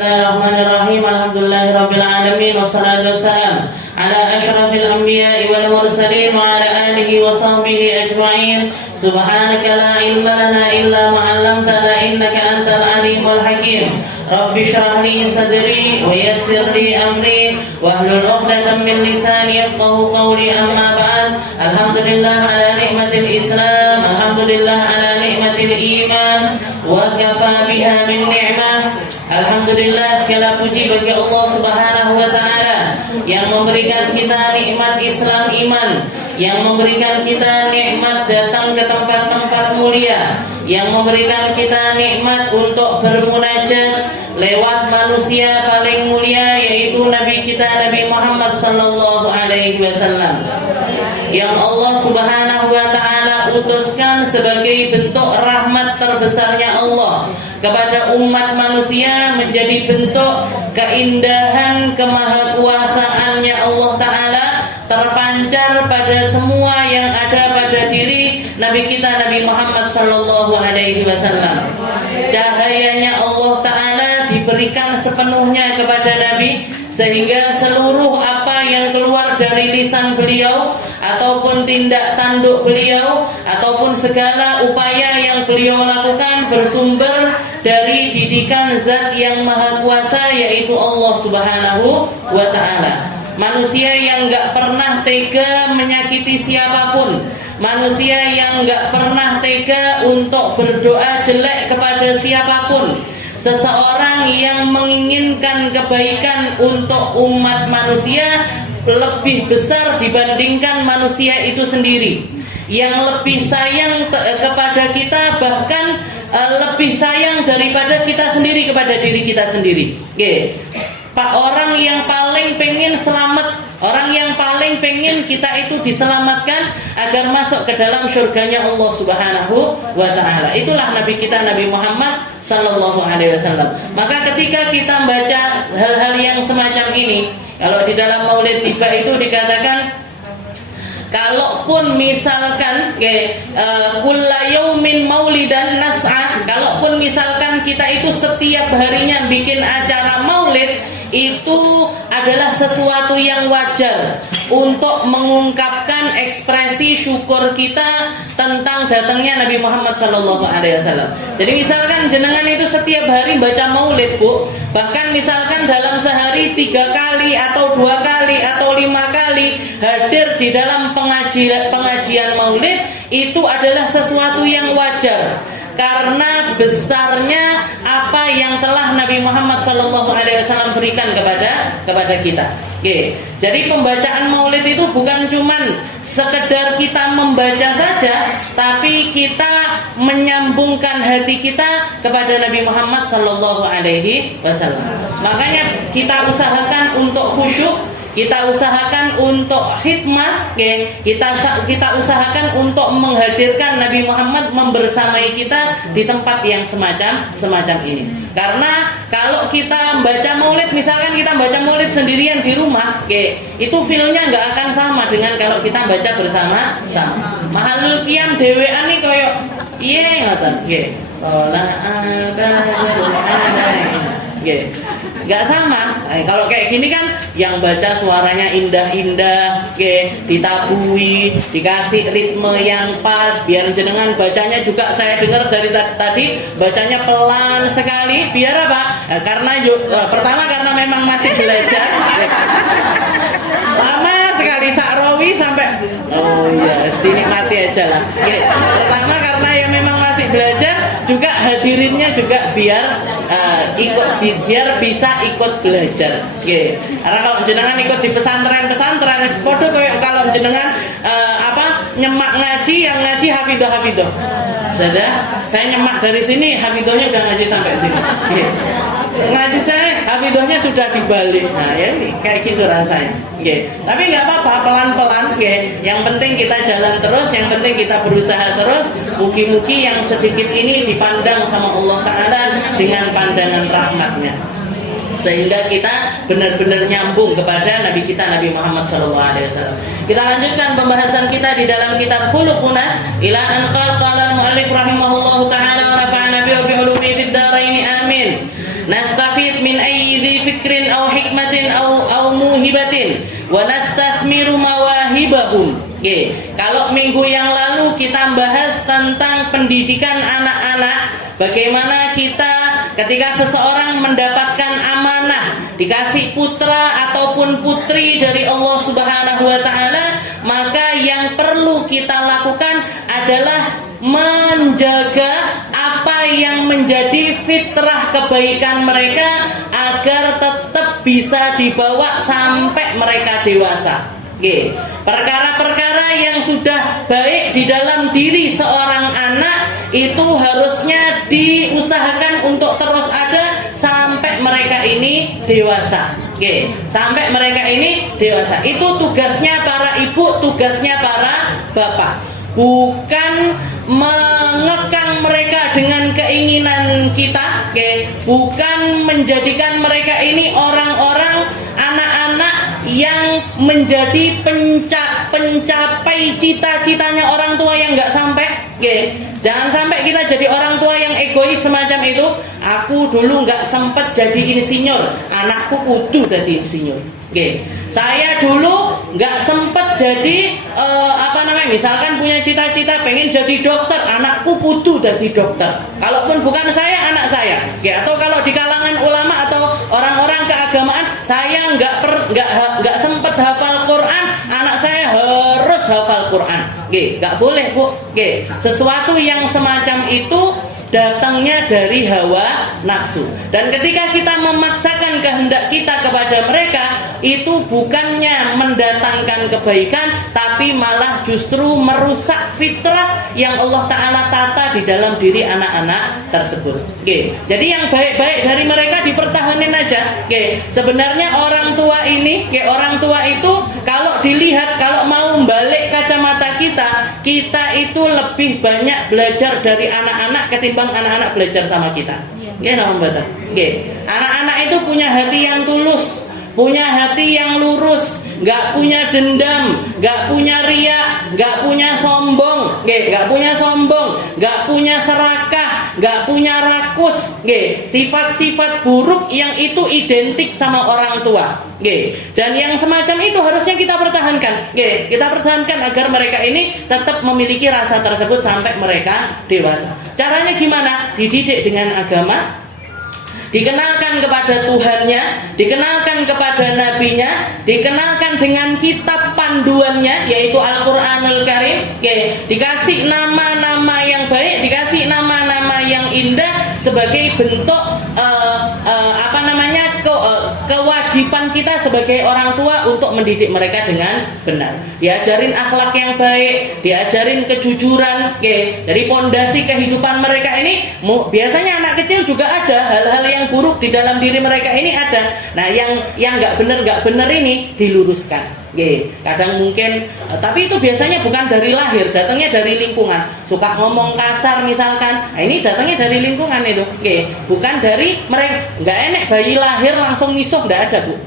Bismillahirrahmanirrahim. Alhamdulillahirabbil alamin wassalatu wassalam ala asyrafil anbiya'i wal mursalin wa ala alihi wa sahbihi ajma'in. Subhanaka la ilma lana illa ma 'allamtana innaka antal alimul hakim. Rabbi shrah li sadri wa yassir li amri wahlul 'uqdatam min lisani yafqahu qawli, amma ba'd. Alhamdulillah ala ni'matil Islam, alhamdulillah ala ni'matil iman, wa kafa biha min ni'mah. Alhamdulillah, segala puji bagi Allah Subhanahu wa taala yang memberikan kita nikmat Islam iman, yang memberikan kita nikmat datang ke tempat-tempat mulia, yang memberikan kita nikmat untuk bermunajat lewat manusia paling mulia, yaitu Nabi kita Nabi Muhammad sallallahu alaihi wasallam, yang Allah Subhanahu wa taala utuskan sebagai bentuk rahmat terbesarnya Allah kepada umat manusia, menjadi bentuk keindahan kemahakuasaannya Allah taala terpancar pada semua yang ada pada diri Nabi kita Nabi Muhammad sallallahu alaihi wasallam. Cahayanya Allah taala diberikan sepenuhnya kepada Nabi, sehingga seluruh apa yang keluar dari lisan beliau ataupun tindak tanduk beliau ataupun segala upaya yang beliau lakukan bersumber dari didikan zat yang maha kuasa, yaitu Allah Subhanahu wa ta'ala. Manusia yang gak pernah tega menyakiti siapapun, manusia yang gak pernah tega untuk berdoa jelek kepada siapapun, seseorang yang menginginkan kebaikan untuk umat manusia lebih besar dibandingkan manusia itu sendiri, yang lebih sayang kepada kita, bahkan lebih sayang daripada kita sendiri kepada diri kita sendiri. Pak, orang yang paling pengen selamat, orang yang paling pengen kita itu diselamatkan agar masuk ke dalam surganya Allah Subhanahu wa ta'ala. Itulah Nabi kita Nabi Muhammad sallallahu alaihi wasallam. Maka ketika kita membaca hal-hal yang semacam ini, kalau di dalam Maulid Tiba itu dikatakan, kalaupun misalkan kulla yaumin maulidan nas'a, kalaupun misalkan kita itu setiap harinya bikin acara maulid, itu adalah sesuatu yang wajar untuk mengungkapkan ekspresi syukur kita tentang datangnya Nabi Muhammad sallallahu alaihi wasallam. Jadi misalkan jenengan itu setiap hari baca maulid, Bu, bahkan misalkan dalam sehari 3 kali atau 2 kali atau 5 kali hadir di dalam pengajian maulid, itu adalah sesuatu yang wajar karena besarnya apa yang telah Nabi Muhammad SAW berikan kepada kita. Jadi pembacaan maulid itu bukan cuman sekedar kita membaca saja, tapi kita menyambungkan hati kita kepada Nabi Muhammad SAW. Makanya kita usahakan untuk khusyuk, kita usahakan untuk khidmah, kita usahakan untuk menghadirkan Nabi Muhammad membersamai kita di tempat yang semacam ini. Karena kalau kita baca maulid, misalkan kita baca maulid sendirian di rumah, itu feel-nya nggak akan sama dengan kalau kita baca bersama-sama. Mahalul qiyam dhewean nih koyo piye ngoten, nggih. Gak sama. Kalau kayak gini kan yang baca suaranya indah-indah, ditabui, dikasih ritme yang pas, biar jenengan bacanya juga saya dengar dari tadi bacanya pelan sekali. Biar apa? Karena pertama karena memang masih belajar. Lama sekali sakrawi sampai dinikmati aja lah. Pertama karena yang memang masih belajar, juga hadirinnya juga biar bisa ikut belajar. Karena kalau jenengan ikut di pesantren podo kayak kalau jenengan nyemak ngaji, yang ngaji hafidho. Saya nyemak dari sini, hafidhonya udah ngaji sampai sini. Ngaji saya hafidhonya sudah dibalik. Nah, ya ini kayak gitu rasanya. Tapi nggak apa-apa, pelan-pelan. Yang penting kita jalan terus, yang penting kita berusaha terus. Mugi-mugi yang sedikit ini dipandang sama Allah Ta'ala dengan pandangan rahmatnya, sehingga kita benar-benar nyambung kepada Nabi kita Nabi Muhammad SAW. Kita lanjutkan pembahasan kita di dalam kitab Khuluquna ila an qala al-muallif rahimahullahu ta'ala wa nafa'ana bi ulumi fid dharain amin. nastafid min ayyi fikrin aw hikmatin aw muhibatin wa nastathmiru mawahibahum. Oke, kalau minggu yang lalu kita bahas tentang pendidikan anak-anak, bagaimana kita ketika seseorang mendapatkan amanah, dikasih putra ataupun putri dari Allah Subhanahu wa taala, maka yang perlu kita lakukan adalah menjaga apa yang menjadi fitrah kebaikan mereka agar tetap bisa dibawa sampai mereka dewasa. Oke, perkara-perkara yang sudah baik di dalam diri seorang anak itu harusnya diusahakan untuk terus ada sampai mereka ini dewasa. Oke, sampai mereka ini dewasa. Itu tugasnya para ibu, tugasnya para bapak. Bukan mengekang mereka dengan keinginan kita, bukan menjadikan mereka ini orang-orang anak-anak yang menjadi pencapai cita-citanya orang tua yang nggak sampai. Jangan sampai kita jadi orang tua yang egois semacam itu. Aku dulu nggak sempat jadi insinyur, anakku kudu jadi insinyur. Saya dulu nggak sempat jadi misalkan punya cita-cita pengen jadi dokter, anakku kudu jadi dokter. Kalaupun bukan saya, anak saya. Atau kalau di kalangan ulama atau orang-orang keagamaan, saya nggak sempat hafal Quran, anak saya harus hafal Quran. Nggak boleh, Bu. Sesuatu yang semacam itu datangnya dari hawa nafsu. Dan ketika kita memaksakan kehendak kita kepada mereka, itu bukannya mendatangkan kebaikan, tapi malah justru merusak fitrah yang Allah Ta'ala tata di dalam diri anak-anak tersebut. Jadi yang baik-baik dari mereka dipertahanin aja. Sebenarnya orang tua ini, orang tua itu kalau dilihat, kalau mau balik kacamata kita itu lebih banyak belajar dari anak-anak ketimbang anak-anak belajar sama kita. Anak-anak itu punya hati yang tulus, punya hati yang lurus, nggak punya dendam, nggak punya riya, nggak punya sombong, nggak punya serakah, nggak punya rakus, sifat-sifat buruk yang itu identik sama orang tua. Dan yang semacam itu harusnya kita pertahankan. Kita pertahankan agar mereka ini tetap memiliki rasa tersebut sampai mereka dewasa. Caranya gimana? Dididik dengan agama, dikenalkan kepada Tuhannya, dikenalkan kepada nabinya, dikenalkan dengan kitab panduannya yaitu Al-Qur'anul Karim. Dikasih nama-nama yang baik, dikasih nama-nama yang indah sebagai bentuk kewajiban kita sebagai orang tua untuk mendidik mereka dengan benar. Diajarin akhlak yang baik, diajarin kejujuran. Jadi pondasi kehidupan mereka ini, biasanya anak kecil juga ada hal-hal yang buruk di dalam diri mereka ini ada. Nah, yang nggak benar ini diluruskan. Kadang mungkin, tapi itu biasanya bukan dari lahir, datangnya dari lingkungan. Suka ngomong kasar misalkan, nah ini datangnya dari lingkungan itu. Bukan dari mereka. Nggak enak bayi lahir langsung misuh, nggak ada, Bu.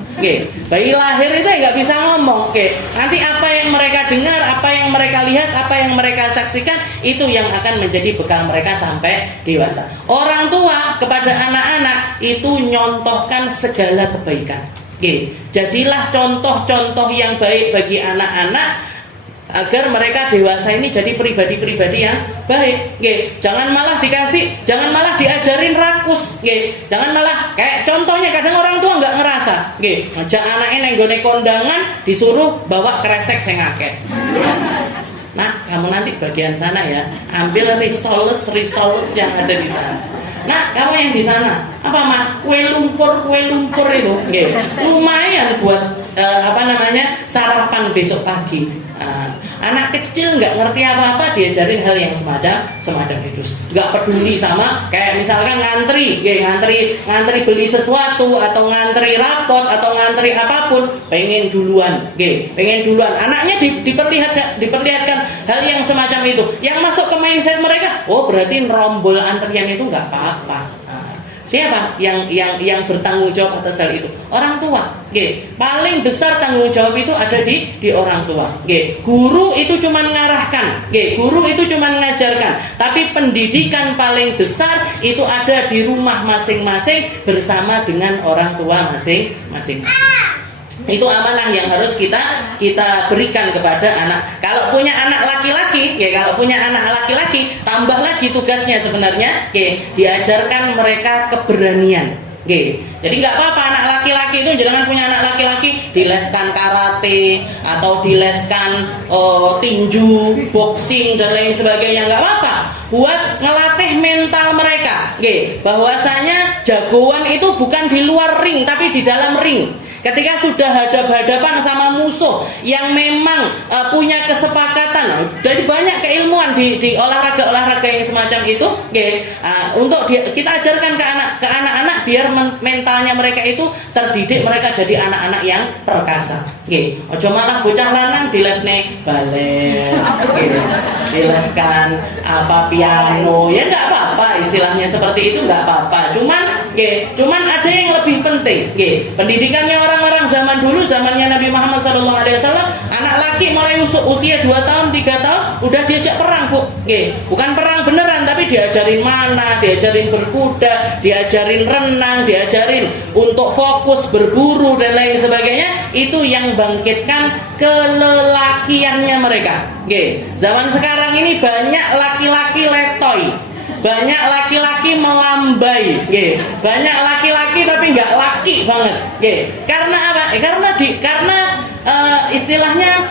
Bayi lahir itu nggak bisa ngomong. Nanti apa yang mereka dengar, apa yang mereka lihat, apa yang mereka saksikan, itu yang akan menjadi bekal mereka sampai dewasa. Orang tua kepada anak-anak itu nyontohkan segala kebaikan. Jadilah contoh-contoh yang baik bagi anak-anak agar mereka dewasa ini jadi pribadi-pribadi yang baik. Jangan malah diajarin rakus. Jangan malah kayak contohnya kadang orang tua nggak ngerasa. Ngajak anaknya nenggone kondangan disuruh bawa kresek sing akeh. Nah, kamu nanti bagian sana ya, ambil risoles yang ada di sana. Nah, kamu yang di sana apa mah? Kue lumpur itu, lumayan buat sarapan besok pagi. Anak kecil nggak ngerti apa-apa diajarin hal yang semacam itu, nggak peduli sama kayak misalkan ngantri beli sesuatu atau ngantri rapot atau ngantri apapun, pengen duluan. Anaknya diperlihatkan hal yang semacam itu, yang masuk ke mindset mereka, oh berarti rombol antrian itu nggak apa-apa. Siapa yang bertanggung jawab atas hal itu? Orang tua. Nggih. Paling besar tanggung jawab itu ada di orang tua. Nggih. Guru itu cuma ngarahkan. Nggih. Guru itu cuma ngajarkan. Tapi pendidikan paling besar itu ada di rumah masing-masing bersama dengan orang tua masing-masing. Itu amanah yang harus kita berikan kepada anak. Kalau punya anak laki-laki, tambah lagi tugasnya sebenarnya, diajarkan mereka keberanian. Jadi nggak apa-apa anak laki-laki itu, jangan punya anak laki-laki dileskan karate atau dileskan tinju, boxing dan lain sebagainya, nggak apa-apa. Buat ngelatih mental mereka, bahwasanya jagoan itu bukan di luar ring tapi di dalam ring. Ketika sudah hadap-hadapan sama musuh yang memang punya kesepakatan, dari banyak keilmuan di olahraga-olahraga yang semacam itu, untuk kita ajarkan ke anak-anak biar mentalnya mereka itu terdidik, mereka jadi anak-anak yang perkasa. Ojo malah bocah lanang dilesne balet, dileskan piano, ya nggak apa-apa, istilahnya seperti itu nggak apa-apa. Cuman ada yang lebih penting, pendidikannya orang-orang zaman dulu, zamannya Nabi Muhammad SAW, anak laki mulai usia 2 tahun, 3 tahun udah diajak perang, Bu. Bukan perang beneran, tapi diajarin mana, diajarin berkuda, diajarin renang, diajarin untuk fokus berburu dan lain sebagainya. Itu yang bangkitkan kelelakiannya mereka. Zaman sekarang ini banyak laki-laki letoy, banyak laki-laki melambai, banyak laki-laki tapi nggak laki banget. Karena apa? Karena istilahnya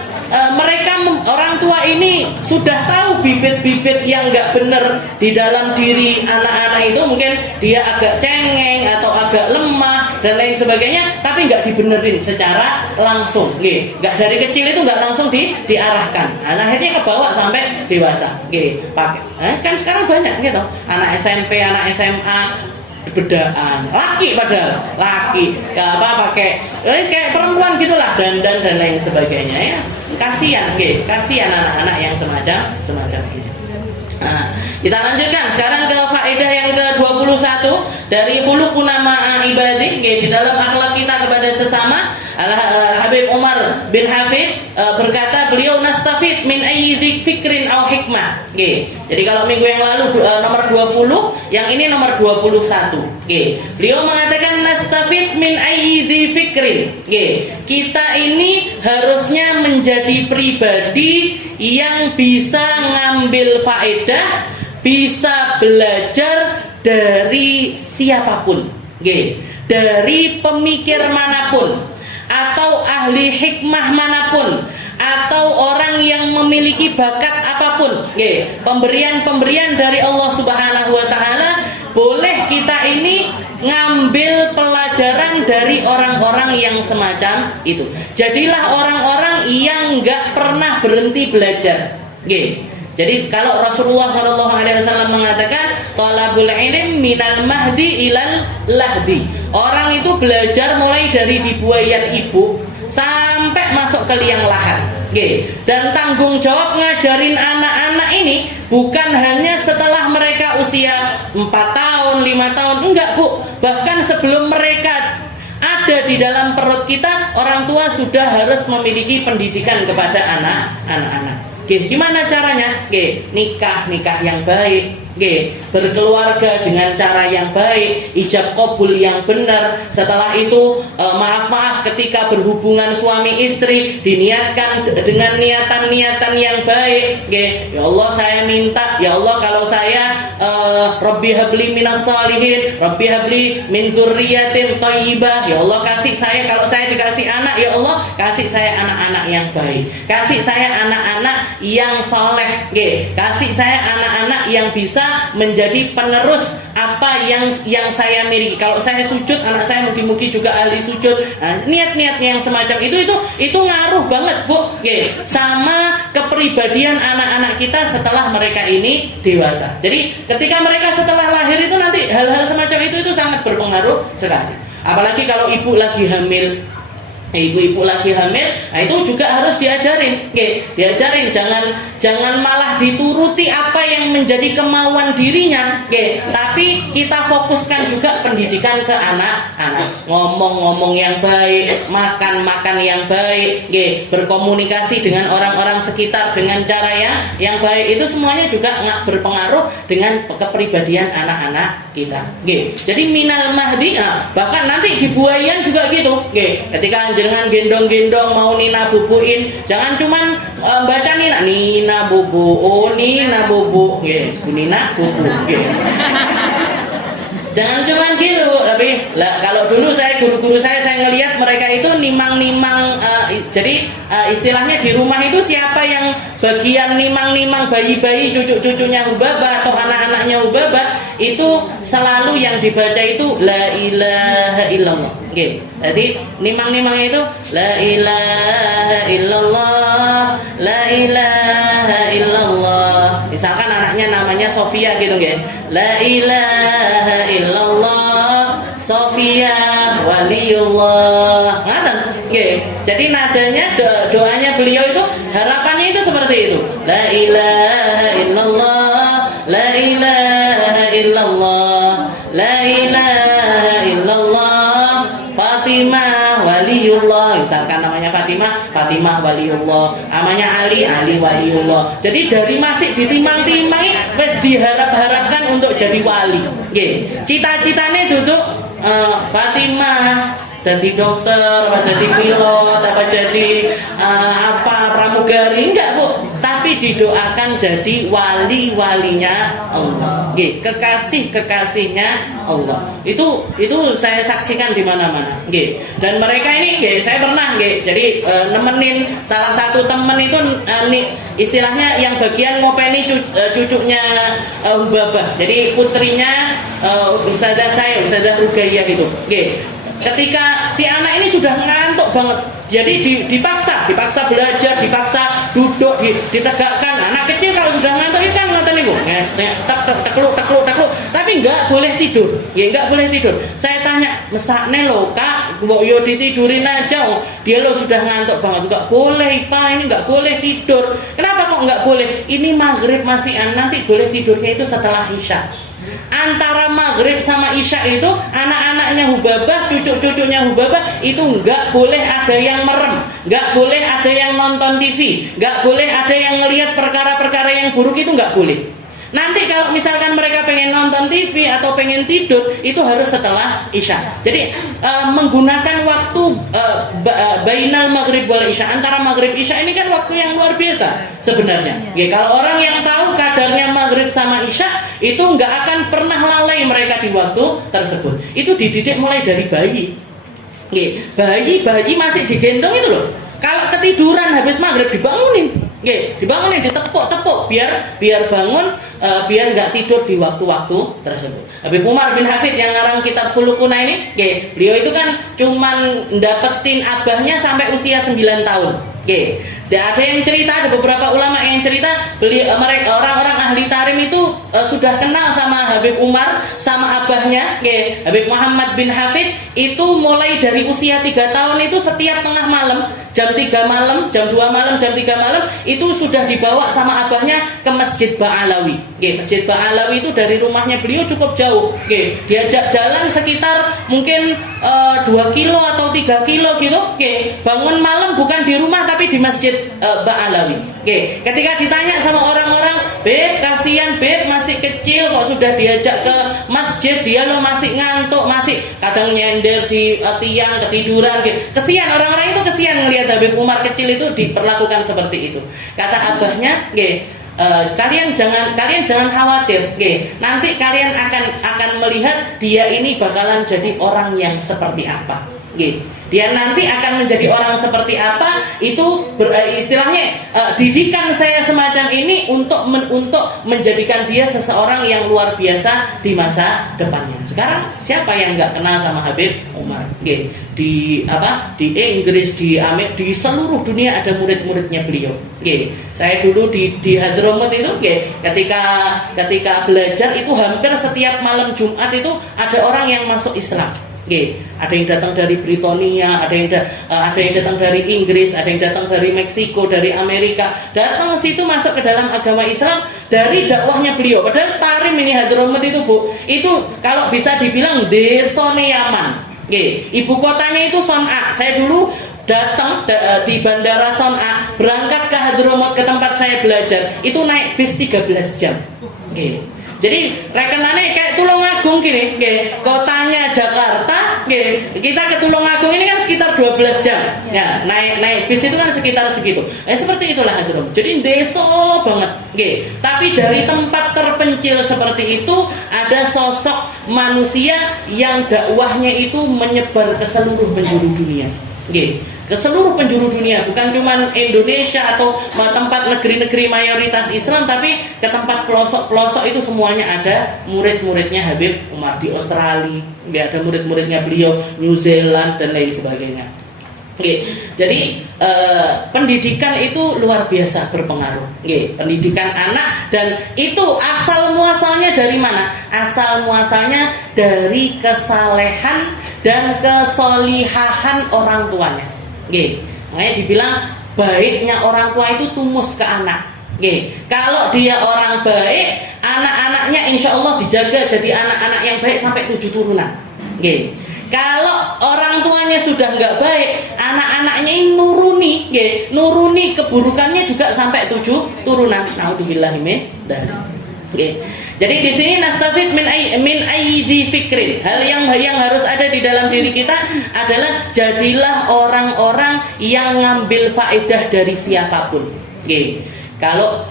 mereka orang tua ini sudah tahu bibit-bibit yang nggak benar di dalam diri anak-anak itu. Mungkin dia agak cengeng atau agak lemah dan lain sebagainya, tapi nggak dibenerin secara langsung. Nggak dari kecil itu nggak langsung diarahkan. Akhirnya kebawa sampai dewasa. Kan sekarang banyak gitu, anak SMP, anak SMA bedaan, laki padahal laki, nggak apa pakai kayak perempuan gitulah, dandan dan lain sebagainya ya. Kasihan anak-anak yang semacam ini. Kita lanjutkan sekarang ke faedah yang ke-21 dari khuluquna ma'a ibadi, di dalam akhlak kita kepada sesama. Habib Umar bin Hafid berkata, beliau nastafid min ayyi fikrin aw hikmah. Jadi kalau minggu yang lalu nomor 20, yang ini nomor 21. Beliau mengatakan nastafid min ayyi fikrin. Kita ini harusnya menjadi pribadi yang bisa ngambil faedah, bisa belajar dari siapapun, dari pemikir manapun, atau ahli hikmah manapun, atau orang yang memiliki bakat apapun. Pemberian dari Allah Subhanahu wa taala, boleh kita ini ngambil pelajaran dari orang-orang yang semacam itu. Jadilah orang-orang yang nggak pernah berhenti belajar. Jadi kalau Rasulullah SAW mengatakan talabul ilm minal mahdi ilal lahdi, orang itu belajar mulai dari dibuayan ibu sampai masuk ke liang lahat. Dan tanggung jawab ngajarin anak-anak ini bukan hanya setelah mereka usia 4 tahun, 5 tahun, enggak, Bu. Bahkan sebelum mereka ada di dalam perut kita, orang tua sudah harus memiliki pendidikan kepada anak-anak. Gimana caranya? Nikah yang baik, berkeluarga dengan cara yang baik, ijab qabul yang benar. Setelah itu maaf ketika berhubungan suami istri diniatkan dengan niatan-niatan yang baik. Ya Allah, saya minta, ya Allah, kalau saya Rabbi habli minas salihin, Rabbi habli min dzurriyyatin thayyibah. Ya Allah, kasih saya, kalau saya dikasih anak, ya Allah, kasih saya anak-anak yang baik, kasih saya anak-anak yang soleh, kasih saya anak-anak yang bisa menjadi penerus apa yang saya miliki. Kalau saya sujud, anak saya mugi-mugi juga ahli sujud. Niat-niatnya yang semacam itu ngaruh banget, Bu, sama kepribadian anak-anak kita setelah mereka ini dewasa. Jadi ketika mereka setelah lahir itu nanti hal-hal semacam itu sangat berpengaruh sekali. Apalagi kalau ibu lagi hamil, ibu-ibu lagi hamil, nah itu juga harus diajarin, diajarin jangan malah dituruti apa yang menjadi kemauan dirinya, tapi kita fokuskan juga pendidikan ke anak-anak, ngomong yang baik, makan yang baik, berkomunikasi dengan orang-orang sekitar dengan cara yang baik, itu semuanya juga berpengaruh dengan kepribadian anak-anak kita. Jadi minal mahdi, bahkan nanti di buayan juga gitu, ketika jangan gendong-gendong mau Nina bubuin, jangan cuman baca Nina bubu, Nina bubu, Nina bubu, jangan cuman gitu. Tapi kalau dulu guru-guru saya ngelihat mereka itu nimang-nimang, jadi istilahnya di rumah itu siapa yang bagian nimang-nimang bayi-bayi, cucu-cucunya Hubabah atau anak-anaknya Hubabah, itu selalu yang dibaca itu la ilaha illallah. Jadi nimang-nimang itu la ilaha illallah, la ilaha illallah. Misalkan anaknya namanya Sofia gitu, la ilaha illallah, Sofia waliullah. Jadi nadanya doanya beliau itu, harapannya itu seperti itu. La ilaha illallah, la ilaha illallah, la ilaha illallah, Fatimah waliullah. Misalkan namanya Fatimah waliullah, namanya Ali waliullah. Jadi dari masih ditimang-timangi wis diharap-harapkan untuk jadi wali. Cita-citanya duduk Fatimah jadi dokter, apa jadi pilot, apa jadi pramugari, enggak Bu, tapi didoakan jadi wali-walinya Allah, kekasih-kekasihnya Allah. Itu saya saksikan di mana-mana, dan mereka ini, saya pernah, jadi nemenin salah satu temen itu, istilahnya yang bagian ngopeni cucunya Hubabah, jadi putrinya Ustazah Rugaiyah itu, ketika si anak ini sudah ngantuk banget, jadi dipaksa belajar, dipaksa duduk, ditegakkan. Anak kecil kalau sudah ngantuk itu kan ngoten niku, tekluk, tapi nggak boleh tidur, nggak boleh tidur. Saya tanya, mesakne lo Kak, mbok yo ditidurin aja, dia lo sudah ngantuk banget. Nggak boleh Pak, ini nggak boleh tidur. Kenapa kok nggak boleh? Ini maghrib masih nanti boleh tidurnya itu setelah isya. Antara maghrib sama isya itu anak-anaknya Hubabah, cucu-cucunya Hubabah itu nggak boleh ada yang merem, nggak boleh ada yang nonton TV, nggak boleh ada yang ngelihat perkara-perkara yang buruk, itu nggak boleh. Nanti kalau misalkan mereka pengen nonton TV atau pengen tidur, itu harus setelah isya. Jadi menggunakan waktu bainal maghrib wal isya, antara maghrib isya ini kan waktu yang luar biasa sebenarnya. Kalau orang yang tahu kadarnya maghrib sama isya, itu nggak akan pernah lalai mereka di waktu tersebut. Itu dididik mulai dari bayi. Bayi masih digendong itu loh. Kalau ketiduran habis maghrib dibangunin, ditepuk-tepuk biar bangun, biar nggak tidur di waktu-waktu tersebut. Habib Umar bin Hafid yang ngarang kitab Khuluquna ini, beliau itu kan cuman dapetin abahnya sampai usia 9 tahun. Ada yang cerita, ada beberapa ulama yang cerita, mereka orang-orang ahli tarim itu sudah kenal sama Habib Umar, sama abahnya, Habib Muhammad bin Hafid, itu mulai dari usia 3 tahun itu setiap tengah malam, jam 3 malam, jam 2 malam, jam 3 malam, itu sudah dibawa sama abahnya ke Masjid Ba'alawi. Masjid Ba'alawi itu dari rumahnya beliau cukup jauh. Diajak jalan sekitar mungkin 2 kilo atau 3 kilo gitu. Bangun malam bukan di rumah tapi di Masjid Ba'alawi. Ketika ditanya sama orang-orang, "Beb, kasihan Beb, masih kecil kok sudah diajak ke masjid, dia lo masih ngantuk, masih kadang nyender di tiang, ketiduran." Kesian, orang-orang itu kesian ngelihat Habib Umar kecil itu diperlakukan seperti itu. Kata abahnya, kalian jangan khawatir, nanti kalian akan melihat dia ini bakalan jadi orang yang seperti apa. Dia nanti akan menjadi orang seperti apa, itu istilahnya didikan saya semacam ini untuk menjadikan dia seseorang yang luar biasa di masa depannya. Sekarang siapa yang nggak kenal sama Habib Umar? Di Inggris, di Amerika, di seluruh dunia ada murid-muridnya beliau. Saya dulu di Hadramut itu, ketika belajar itu hampir setiap malam Jumat itu ada orang yang masuk Islam. Ada yang datang dari Britania, ada yang datang dari Inggris, ada yang datang dari Meksiko, dari Amerika. Datang ke situ masuk ke dalam agama Islam dari dakwahnya beliau. Padahal Tarim ini Hadramut itu Bu, itu kalau bisa dibilang desone Yaman. Ibu kotanya itu Son'a. Saya dulu datang di bandara Son'a, berangkat ke Hadramut ke tempat saya belajar, itu naik bis 13 jam. Jadi rekenannya kayak Tulungagung gini, kotanya Jakarta, kita ke Tulungagung ini kan sekitar 12 jam. Ya, naik bis itu kan sekitar segitu. Seperti itulah Hadramut. Jadi deso banget. Tapi dari tempat terpencil seperti itu ada sosok manusia yang dakwahnya itu menyebar ke seluruh penjuru dunia. Ke seluruh penjuru dunia, bukan cuma Indonesia atau tempat negeri-negeri mayoritas Islam, tapi ke tempat pelosok-pelosok itu semuanya ada murid-muridnya Habib Umar di Australia, ada murid-muridnya beliau New Zealand dan lain sebagainya. Jadi pendidikan itu luar biasa berpengaruh. Pendidikan anak, dan itu asal muasalnya dari mana? Asal muasalnya dari kesalehan dan kesolihahan orang tuanya. Makanya dibilang baiknya orang tua itu tumus ke anak. Kalau dia orang baik, anak-anaknya insya Allah dijaga jadi anak-anak yang baik sampai 7 turunan. Kalau orang tuanya sudah nggak baik, anak-anaknya ini nuruni keburukannya juga sampai 7 turunan. Naudzubillah min dzalik. Jadi di sini nastafid min aidhi fikrin. Hal yang harus ada di dalam diri kita adalah jadilah orang-orang yang ngambil faedah dari siapapun. Kalau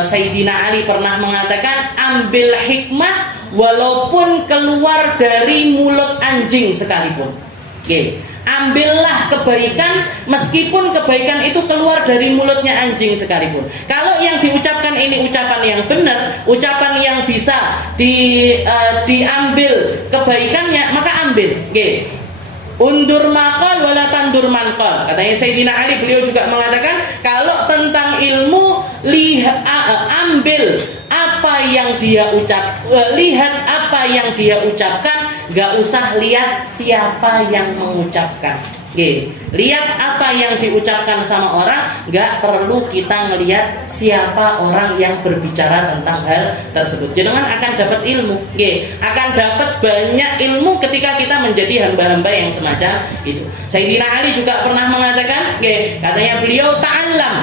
Sayyidina Ali pernah mengatakan, ambil hikmah walaupun keluar dari mulut anjing sekalipun. Ambillah kebaikan meskipun kebaikan itu keluar dari mulutnya anjing sekalipun. Kalau yang diucapkan ini ucapan yang benar, ucapan yang bisa diambil kebaikannya, maka ambil. Undur maqal wala tandur manqal. Katanya Sayyidina Ali, beliau juga mengatakan kalau tentang ilmu, ambil apa yang dia lihat apa yang dia ucapkan, gak usah lihat siapa yang mengucapkan. Lihat apa yang diucapkan sama orang, gak perlu kita ngelihat siapa orang yang berbicara tentang hal tersebut. Jangan akan dapat ilmu, akan dapat banyak ilmu ketika kita menjadi hamba-hamba yang semacam itu. Sayyidina Ali juga pernah mengatakan, katanya beliau, ta'allam,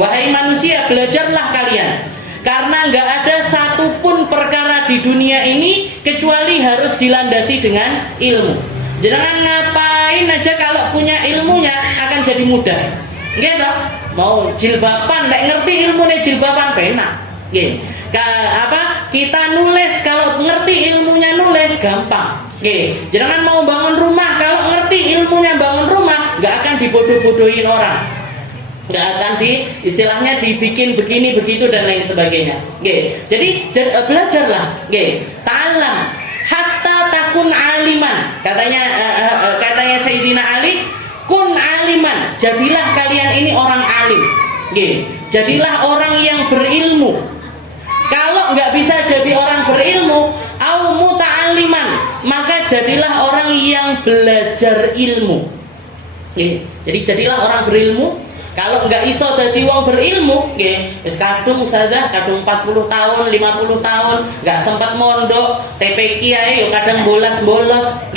wahai manusia, belajarlah kalian. Karena nggak ada satupun perkara di dunia ini kecuali harus dilandasi dengan ilmu. Jangan ngapain aja kalau punya ilmunya akan jadi mudah. Gitu. Mau jilbaban, nggak ngerti ilmunya jilbaban penak. Kita nulis, kalau ngerti ilmunya nulis gampang. Jangan mau bangun rumah, kalau ngerti ilmunya bangun rumah nggak akan dibodoh-bodohin orang. Nggak akan istilahnya dibikin begini begitu dan lain sebagainya. Jadi belajarlah, ta'allam hatta takun aliman. Katanya Sayyidina Ali, kun aliman, jadilah kalian ini orang alim. Jadilah orang yang berilmu. Kalau nggak bisa jadi orang berilmu, au muta'alliman, maka jadilah orang yang belajar ilmu. Jadi jadilah orang berilmu. Kalau nggak iso dadi wong berilmu, wis kadung ustazah, kadung 40 tahun, 50 tahun, nggak sempat mondok, TPQ ae yo kadang bolos-bolos,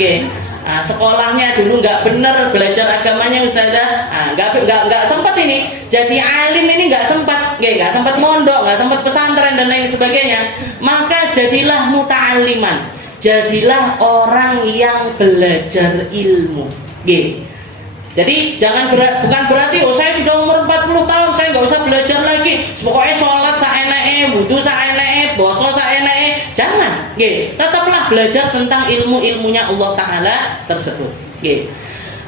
sekolahnya dulu nggak bener, belajar agamanya ustazah, nggak sempat ini, jadi alim ini nggak sempat mondok, nggak sempat pesantren dan lain sebagainya. Maka jadilah muta'alliman, jadilah orang yang belajar ilmu. Jadi bukan berarti saya sudah umur 40 tahun saya nggak usah belajar lagi. Pokoknya sholat saeneke, wudu saeneke, puasa saeneke. Jangan. Tetaplah belajar tentang ilmunya Allah Taala tersebut.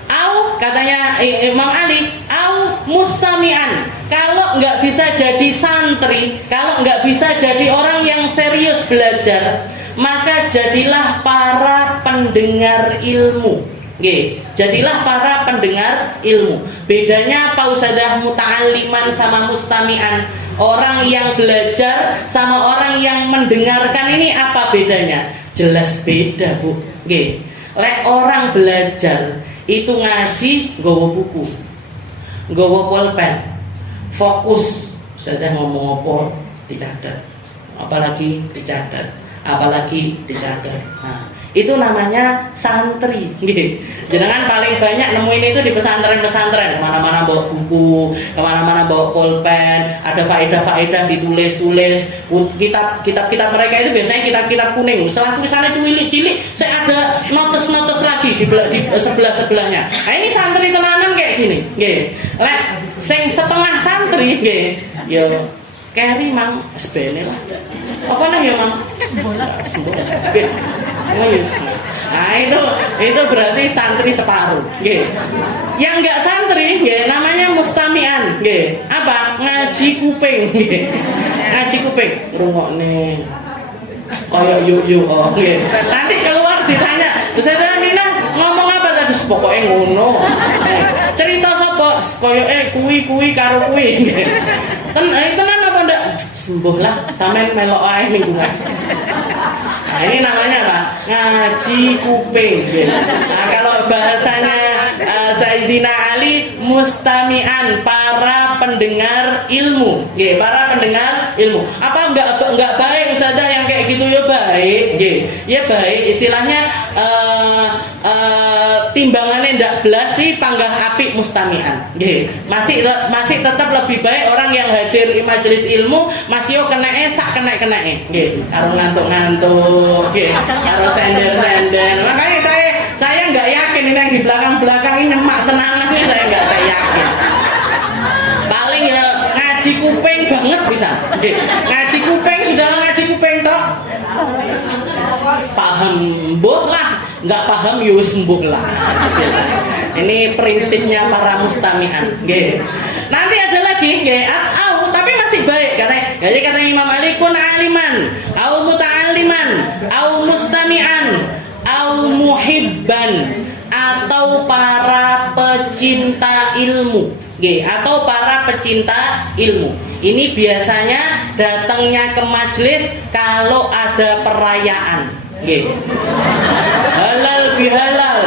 Au katanya Imam Ali, au mustami'an. Kalau nggak bisa jadi santri, kalau nggak bisa jadi orang yang serius belajar, maka jadilah para pendengar ilmu. Jadilah para pendengar ilmu. Bedanya apa Ustazah muta'alliman sama mustami'an? Orang yang belajar sama orang yang mendengarkan ini apa bedanya? Jelas beda, Bu. Lek orang belajar itu ngaji nggawa buku, nggawa pulpen, fokus, sudah ngomong apa dicatat, apalagi dicatat. Nah, itu namanya santri. Jangan paling banyak nemuin itu di pesantren-pesantren, kemana-mana bawa buku, kemana-mana bawa pulpen, ada faedah-faedah ditulis-tulis. Kitab-kitab mereka itu biasanya kitab-kitab kuning. Setelah tulisannya cilik, saya ada notes-notes lagi di sebelah-sebelahnya. Nah, ini santri tenanan kayak gini. Lek sing setengah santri, yo keri mang SBN lah. Apa nih ya mang? Sembuh. Nah itu berarti santri separuh. Yang enggak santri, namanya mustami'an. Apa? Ngaji kuping. Ngaji kuping. Ngrungokne. Kayak yuk. Nanti keluar ditanya, Ustazah Aminah ngomong apa tadi? Pokoknya ngono. Cerita sapa? Kayak kuwi karo kuwi. Tenan apa ndak? Sembuh lah, sampean melok ae mingguan. Nah, ini namanya apa? Ngaji kuping. Nah, kalau bahasanya Sayyidina Ali, mustami'an, para pendengar ilmu. Para pendengar ilmu. Apa enggak baik Ustazah yang kayak gitu? Ya baik. Ya baik, istilahnya timbangannya ndak belas sih panggah apik mustami'an. Masih tetap lebih baik orang yang hadir di majelis ilmu masih yo keneke sak kenek-keneke. Karo ngantuk-ngantuk, karo sender-sender. Makanya saya nggak yakin ini yang di belakang ini nyemak tenangannya, saya nggak yakin. Paling ya ngaji kuping banget bisa. Ngaji kuping sudah ngaji kuping tok. Paham mbuh lah, nggak paham yo sembuh lah. Ini prinsipnya para mustami'an. Nanti ada lagi, tapi masih baik jadi kata Imam Ali, kun aliman, au muta'alliman, au mustami'an, au muhibban, atau para pecinta ilmu. Atau para pecinta ilmu. Ini biasanya datangnya ke majelis kalau ada perayaan. Halal bihalal.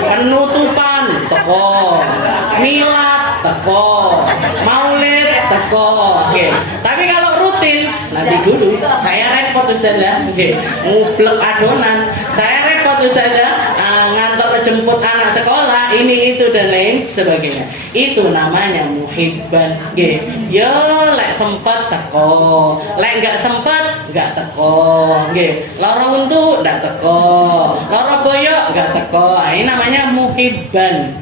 Penutupan teko, milad teko, maulid teko. Tapi kalau rutin nanti dulu saya repot Ustazah, ngublek adonan, saya repot Ustazah, ngantor jemput anak sekolah, ini itu dan lain sebagainya. Itu namanya muhibban. Yo lek sempet teko, lek enggak sempet enggak teko. Loro untu enggak teko, loro boyok enggak teko. Ini namanya muhibban.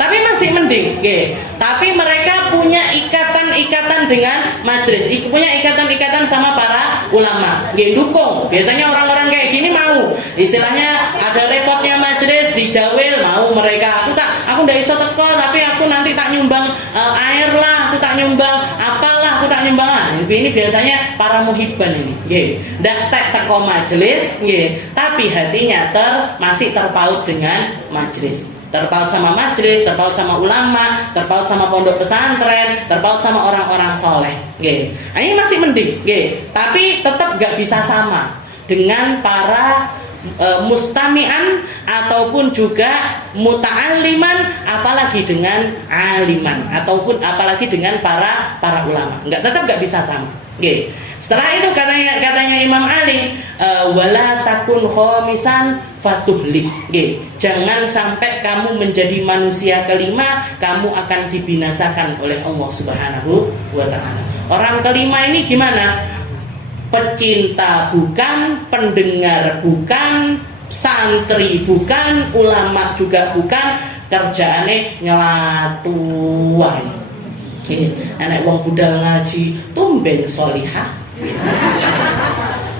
Tapi masih mending. Tapi mereka punya ikatan-ikatan dengan majelis, punya ikatan-ikatan sama para ulama. Dukung. Biasanya orang-orang kayak gini mau, istilahnya ada repotnya majelis dijawil, mau mereka. Aku ndak iso teko, tapi aku nanti tak nyumbang air lah, aku tak nyumbang apalah, aku tak nyumbang. Ini biasanya para muhibban ini. Ndak teko majelis, tapi hatinya masih terpaut dengan majelis. Terpaut sama majelis, terpaut sama ulama, terpaut sama pondok pesantren, terpaut sama orang-orang soleh. Ini masih mending. Tapi tetap gak bisa sama dengan para mustami'an ataupun juga muta'alliman, apalagi dengan aliman, ataupun apalagi dengan para ulama. Tetap gak bisa sama. Setelah itu katanya Imam Ali, wala takun khomisan fatuhlik. Jangan sampai kamu menjadi manusia kelima, kamu akan dibinasakan oleh Allah Subhanahu wa taala. Orang kelima ini gimana? Pecinta bukan, pendengar bukan, santri bukan, ulama juga bukan, kerjaannya ngelatu wae. Anak wong budal ngaji tumben solihah.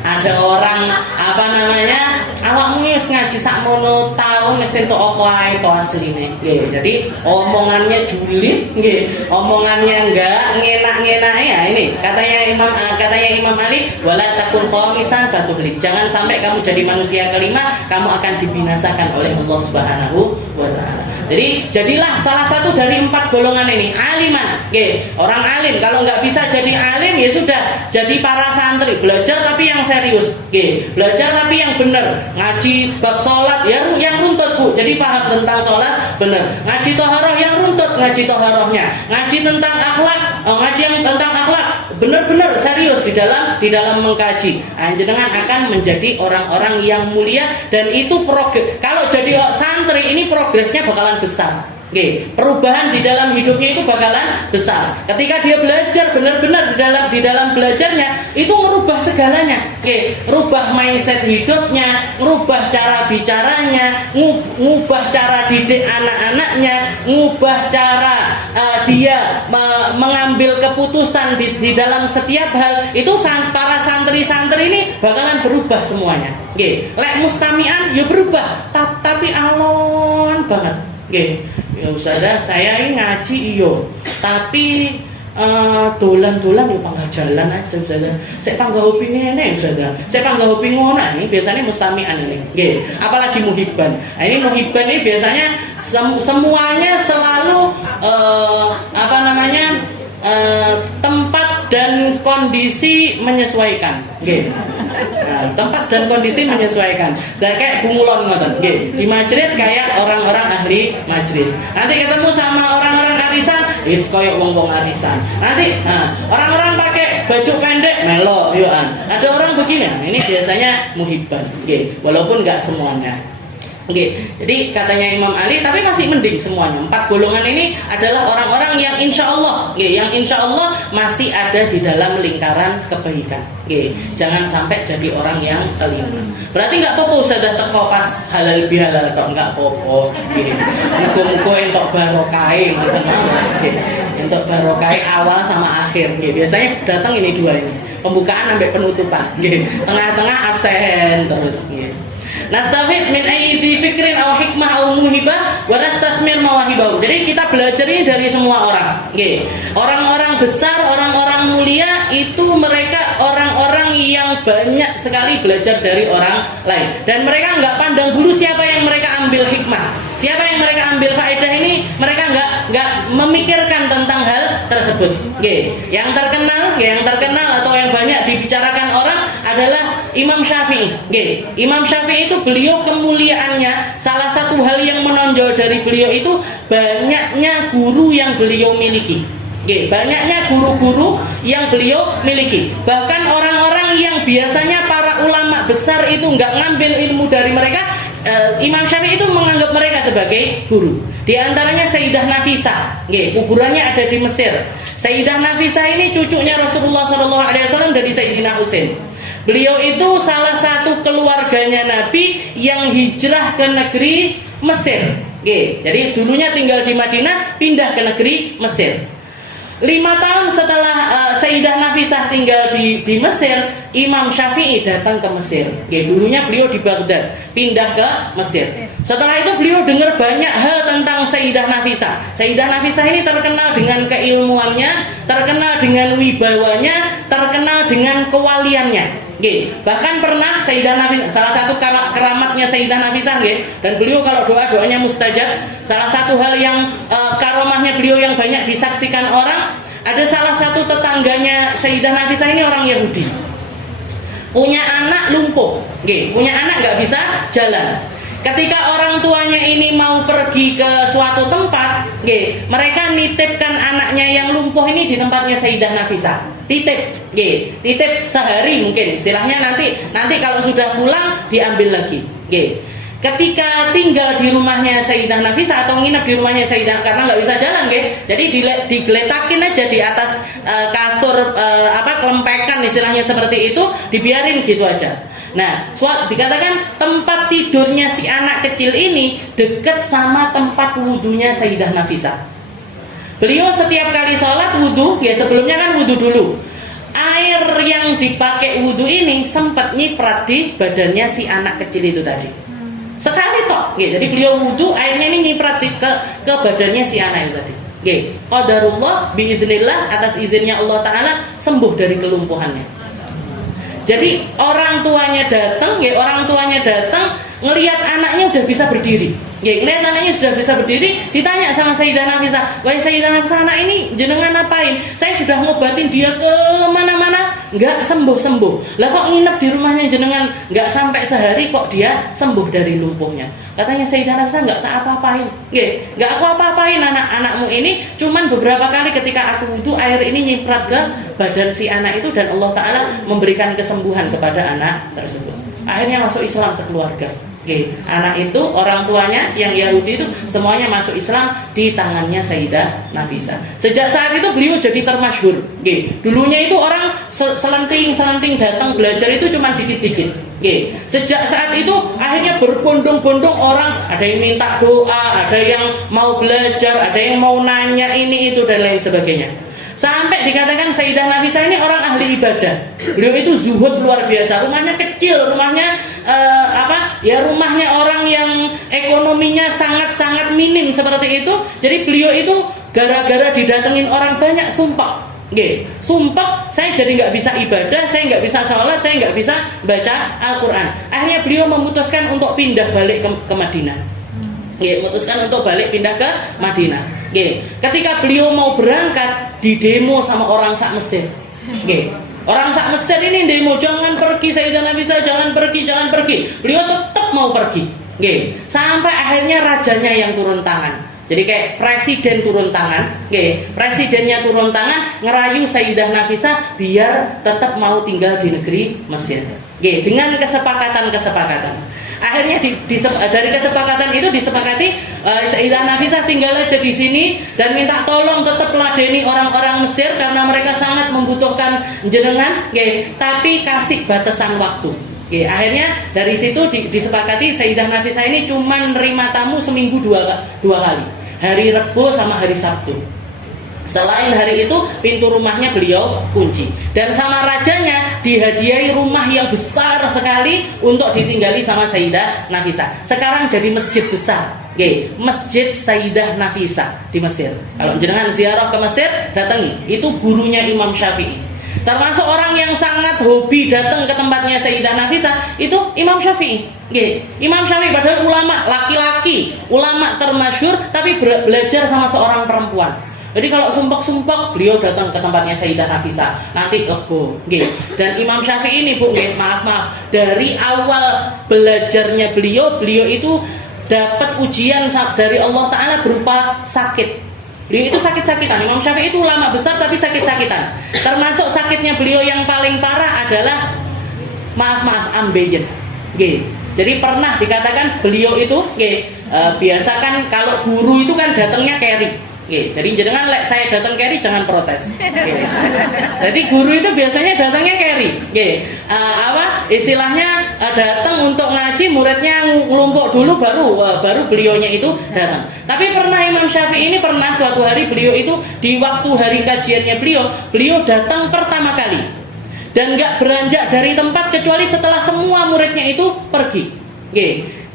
Ada orang awakmu wis ngaji sakmono taun wis entuk apa ae to asline. Jadi omongannya julid, omongannya enggak ngenak-ngenake ya ini. Katanya Imam Ali, wala takun khamisan fatuhlik. Jangan sampai kamu jadi manusia kelima, kamu akan dibinasakan oleh Allah Subhanahu wa taala. Jadi jadilah salah satu dari 4 golongan ini, aliman. Orang alim. Kalau nggak bisa jadi alim ya sudah, jadi para santri, belajar tapi yang serius. Belajar tapi yang benar. Ngaji bab sholat ya yang runtut Bu. Jadi paham tentang sholat benar. Ngaji toharoh yang runtut, ngaji toharohnya. Ngaji tentang akhlak, ngaji yang tentang akhlak benar-benar serius di dalam mengkaji. Jenengan akan menjadi orang-orang yang mulia, dan itu kalau jadi santri ini progresnya bakalan besar. Perubahan di dalam hidupnya itu bakalan besar. Ketika dia belajar benar-benar di dalam belajarnya itu merubah segalanya. Rubah mindset hidupnya, rubah cara bicaranya, ngubah cara didik anak-anaknya, ngubah cara dia mengambil keputusan di dalam setiap hal. Itu para santri-santri ini bakalan berubah semuanya. Lek mustami'an ya berubah, tapi alon banget. Ya Ustazah, saya ini ngaji iyo, tapi dolan-dolan ya panggah jalan aja Ustazah. Saya panggah hobi ini Ustazah. Saya panggah hobi ngono ini biasanya mustami'an ini. Apalagi muhibban. Nah, ini muhibban ini biasanya semuanya selalu tempat dan kondisi menyesuaikan. Nah, tempat dan kondisi menyesuaikan. Dan kayak bunglon ngoten, di majelis kayak orang-orang ahli majelis. Nanti ketemu sama orang-orang arisan, wis koyo wong-wong arisan. Nanti orang-orang pakai baju pendek melo yoan. Ada orang begini. Ini biasanya muhibban, walaupun enggak semuanya. Jadi katanya Imam Ali, tapi masih mending semuanya. 4 golongan ini adalah orang-orang yang insya Allah masih ada di dalam lingkaran kebaikan. Jangan sampai jadi orang yang kelima. Berarti nggak apa-apa Ustazah teko pas halal bihalal kok nggak apa-apa. Muga-muga entuk barokai, entuk barokai awal sama akhir. Biasanya datang ini 2 ini, pembukaan sampai penutupan. Tengah-tengah absen terus. Nastafid min aidi fikrin aw hikmah aw muhibah wa nastafmir mawahibah. Jadi kita belajar ini dari semua orang. Orang-orang besar, orang-orang mulia itu mereka orang-orang yang banyak sekali belajar dari orang lain, dan mereka nggak pandang bulu siapa yang mereka ambil hikmah, siapa yang mereka ambil faedah ini, mereka nggak memikirkan tentang hal tersebut. Yang terkenal atau yang banyak dibicarakan orang adalah Imam Syafi'i. Imam Syafi'i itu beliau kemuliaannya, salah satu hal yang menonjol dari beliau itu banyaknya guru yang beliau miliki. Banyaknya guru-guru yang beliau miliki. Bahkan orang-orang yang biasanya para ulama besar itu nggak ngambil ilmu dari mereka, Imam Syafi'i itu menganggap mereka sebagai guru. Di antaranya Sayyidah Nafisah, kuburannya ada di Mesir. Sayyidah Nafisah ini cucunya Rasulullah SAW dari Sayyidina Husain. Beliau itu salah satu keluarganya Nabi yang hijrah ke negeri Mesir. Jadi dulunya tinggal di Madinah, pindah ke negeri Mesir. 5 tahun setelah Sayyidah Nafisah tinggal di Mesir, Imam Syafi'i datang ke Mesir. Dulunya beliau di Baghdad, pindah ke Mesir. Setelah itu beliau dengar banyak hal tentang Sayyidah Nafisah. Sayyidah Nafisah ini terkenal dengan keilmuannya, terkenal dengan wibawanya, terkenal dengan kewaliannya. Bahkan pernah Sayyidah Nafisah, salah satu keramatnya Sayyidah Nafisah, dan beliau kalau doanya mustajab. Salah satu hal yang karomahnya beliau yang banyak disaksikan orang, ada salah satu tetangganya Sayyidah Nafisah ini orang Yahudi, punya anak lumpuh, punya anak nggak bisa jalan. Ketika orang tuanya ini mau pergi ke suatu tempat, mereka nitipkan anaknya yang lumpuh ini di tempatnya Sayyidah Nafisah. Titip sehari mungkin istilahnya, nanti kalau sudah pulang diambil lagi. Ketika tinggal di rumahnya Sayyidah Nafisah atau nginep di rumahnya Sayyidah, karena nggak bisa jalan, jadi digeletakin aja di atas kasur kelempekan istilahnya seperti itu, dibiarin gitu aja. Nah, dikatakan tempat tidurnya si anak kecil ini dekat sama tempat wudunya Sayyidah Nafisah. Beliau setiap kali sholat wudu, sebelumnya kan wudu dulu. Air yang dipakai wudu ini sempat nyiprat di badannya si anak kecil itu tadi. Sekali tok, jadi beliau wudu, airnya ini nyiprat ke badannya si anak itu tadi. Qadarullah biidznillah, atas izinnya Allah Ta'ala sembuh dari kelumpuhannya. Jadi orang tuanya datang ngelihat anaknya udah bisa berdiri. Ngelihat anaknya sudah bisa berdiri, ditanya sama Sayyidah Nafisah, "Wahai Sayyidah Nafisah, anak ini jenengan apain? Saya sudah ngobatin dia ke mana-mana, nggak sembuh-sembuh. Lah kok nginep di rumahnya jenengan nggak sampai sehari kok dia sembuh dari lumpuhnya?" Katanya Sayyidah Nafisah, "Nggak tak apa-apain. Nggak aku apa-apain anak-anakmu ini, cuman beberapa kali ketika aku wudu air ini nyiprat ke badan si anak itu dan Allah Ta'ala memberikan kesembuhan kepada anak tersebut." Akhirnya masuk Islam sekeluarga. Anak itu, orang tuanya yang Yahudi itu semuanya masuk Islam di tangannya Sayyidah Nafisah. Sejak saat itu beliau jadi termasyhur. Dulunya itu orang selenting datang belajar itu cuma dikit-dikit. Sejak saat itu akhirnya berbondong-bondong orang, ada yang minta doa, ada yang mau belajar, ada yang mau nanya ini itu dan lain sebagainya. Sampai dikatakan Sayyidah Nafisah ini orang ahli ibadah. Beliau itu zuhud luar biasa. Rumahnya kecil, rumahnya rumahnya orang yang ekonominya sangat-sangat minim seperti itu. Jadi beliau itu gara-gara didatengin orang banyak sumpah. Sumpah, saya jadi nggak bisa ibadah, saya nggak bisa sholat, saya nggak bisa baca Al-Quran. Akhirnya beliau memutuskan untuk pindah balik ke Madinah. Memutuskan untuk balik pindah ke Madinah. Ketika beliau mau berangkat, di demo sama orang sak Mesir. Orang sak Mesir ini demo, jangan pergi Sayyidah Nafisah, jangan pergi. Beliau tetap mau pergi. Sampai akhirnya rajanya yang turun tangan. Jadi kayak presiden turun tangan, presidennya turun tangan ngerayu Sayyidah Nafisah biar tetap mau tinggal di negeri Mesir. Dengan kesepakatan. Akhirnya dari kesepakatan itu disepakati Sayyidah Nafisah tinggal aja di sini dan minta tolong tetap ladeni orang-orang Mesir karena mereka sangat membutuhkan jenengan, tapi kasih batasan waktu. Akhirnya dari situ disepakati Sayyidah Nafisah ini cuma nerima tamu seminggu dua kali, hari Rebo sama hari Sabtu. Selain hari itu pintu rumahnya beliau kunci. Dan sama rajanya dihadiahi rumah yang besar sekali untuk ditinggali sama Sayyidah Nafisah. Sekarang jadi masjid besar, Masjid Sayyidah Nafisah di Mesir. Kalau jenengan ziarah ke Mesir, datangi. Itu gurunya Imam Syafi'i. Termasuk orang yang sangat hobi datang ke tempatnya Sayyidah Nafisah itu Imam Syafi'i. Imam Syafi'i padahal ulama laki-laki, ulama termasyhur, tapi belajar sama seorang perempuan. Jadi kalau sumpek-sumpek beliau datang ke tempatnya Sayyidah Nafisah, nanti lego. Dan Imam Syafi'i ini Bu, maaf, dari awal belajarnya beliau itu dapat ujian dari Allah Ta'ala berupa sakit. Beliau itu sakit-sakitan. Imam Syafi'i itu ulama besar tapi sakit-sakitan. Termasuk sakitnya beliau yang paling parah adalah ambeien. Jadi pernah dikatakan beliau itu biasa kan kalau guru itu kan datangnya carry. Jadi jangan saya datang carry jangan protes. Jadi guru itu biasanya datangnya carry. Istilahnya datang untuk ngaji, muridnya ngelumpuk dulu baru beliaunya itu datang. Tapi pernah Imam Syafi'i ini pernah suatu hari beliau itu di waktu hari kajiannya beliau datang pertama kali dan nggak beranjak dari tempat kecuali setelah semua muridnya itu pergi.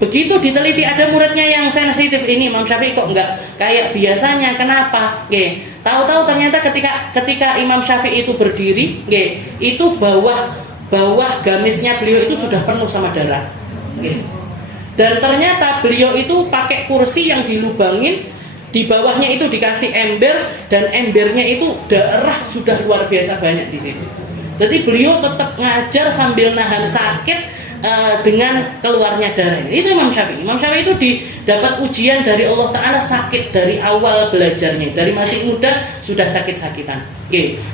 Begitu diteliti ada muridnya yang sensitif, ini Imam Syafi'i kok enggak kayak biasanya, kenapa? Tahu-tahu ternyata ketika Imam Syafi'i itu berdiri, itu bawah gamisnya beliau itu sudah penuh sama darah. Dan ternyata beliau itu pakai kursi yang dilubangin, di bawahnya itu dikasih ember dan embernya itu darah sudah luar biasa banyak di situ. Jadi beliau tetap ngajar sambil nahan sakit dengan keluarnya darah. Itu Imam Syafi'i. Imam Syafi'i itu dapat ujian dari Allah Ta'ala sakit dari awal belajarnya. Dari masih muda sudah sakit-sakitan.